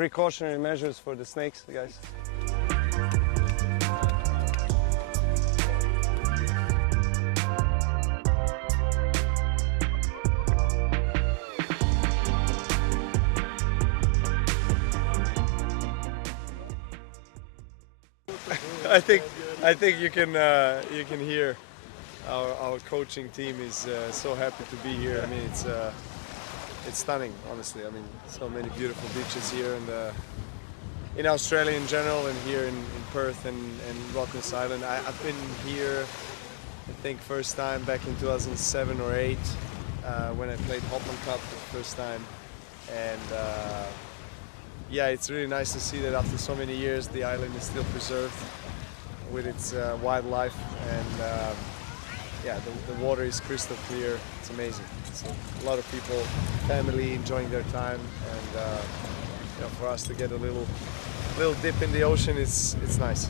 precautionary measures for the snakes, guys. I think you can hear our coaching team is so happy to be here. I mean, it's stunning, honestly. I mean, so many beautiful beaches here in Australia in general, and here in Perth and Rottnest Island. I've been here, I think, first time back in 2007 or 8 when I played Hopman Cup for the first time, and yeah, it's really nice to see that after so many years the island is still preserved with its wildlife, and yeah, the water is crystal clear. It's amazing. It's a lot of people, family enjoying their time, and you know, for us to get a little dip in the ocean, it's nice.